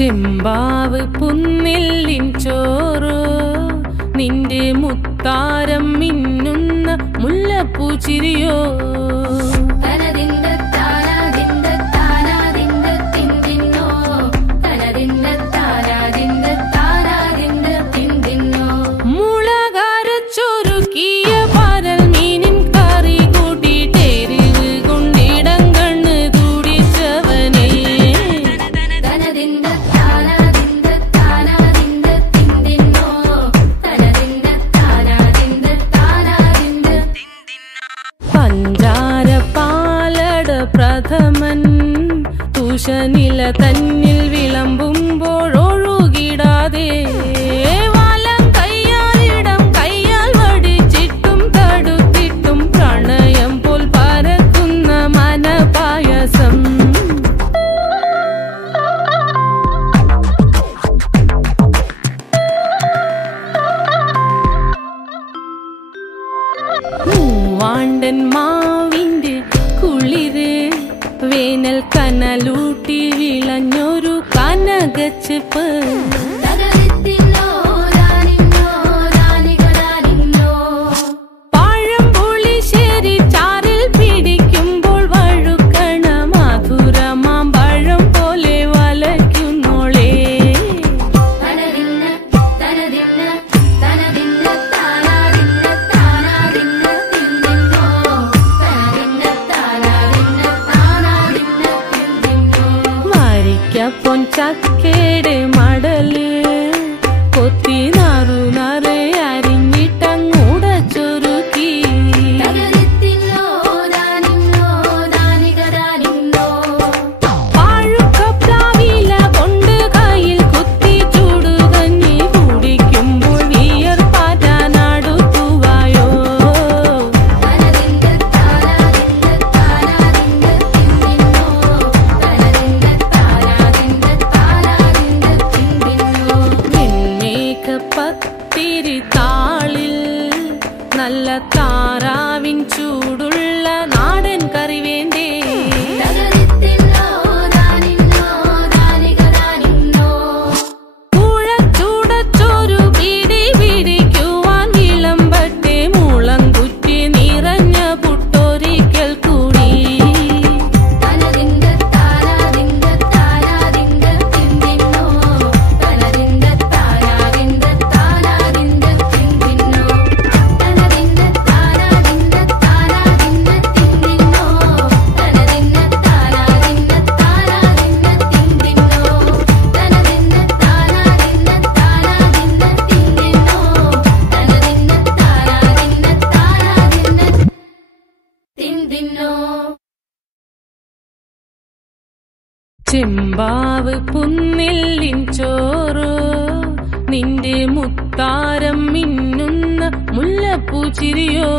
ചെമ്പാവ് പുന്നെല്ലിൻ ചോറോ നിന്റെ മുത്താരം മിന്നുന്ന മുല്ലപ്പൂച്ചിരിയോ പ്രഥമൻ തൂഷനില തന്നിൽ വിളമ്പുമ്പോഴൊഴുകിടാതെ വലം കയ്യാലിടം കയ്യാൽ വടിച്ചിട്ടും തടുത്തിട്ടും പ്രണയം പോൽ പരക്കുന്ന മനപായസം മൂവാണ്ടൻ മാവിന്റെ കുളിര് വേനൽ കനലൂട്ടി വിളഞ്ഞൊരു കനകച്ചെപ്പ് പഴംപുളിശ്ശേരി ചാറിൽ പിടിക്കുമ്പോൾ വഴുക്കണ മധുരമാം പഴം പോലെ വലയ്ക്കുന്നോളേ പൊൻചക്കയുടെ മടല് കൊത്തി നാറു നാറ് അരിഞ്ഞിട്ടങ്ങൂട ചൊരുക്കി പാഴുക്കപ്ലാവില കൊണ്ട് കയ്യിൽ കുത്തി ചൂടുകഞ്ഞി കുടിക്കുമ്പോൾ വിയർപ്പാറ്റാനടുത്തുവായോ പത്തിരി താളിൽ നല്ല താറാവിൻ ചൂടുള്ള നാടൻ കറി വേണ്ടേ ചൂടച്ചോരു പിടി പിടിക്കുവാൻ വിളമ്പട്ടെ മുളം കുറ്റി നിറഞ്ഞ പുട്ടൊരിക്കൽ കൂടി ചെമ്പാവ് പുന്നെല്ലിൻ ചോറോ നിന്റെ മുത്താരം മിന്നുന്ന മുല്ലപ്പൂച്ചിരിയോ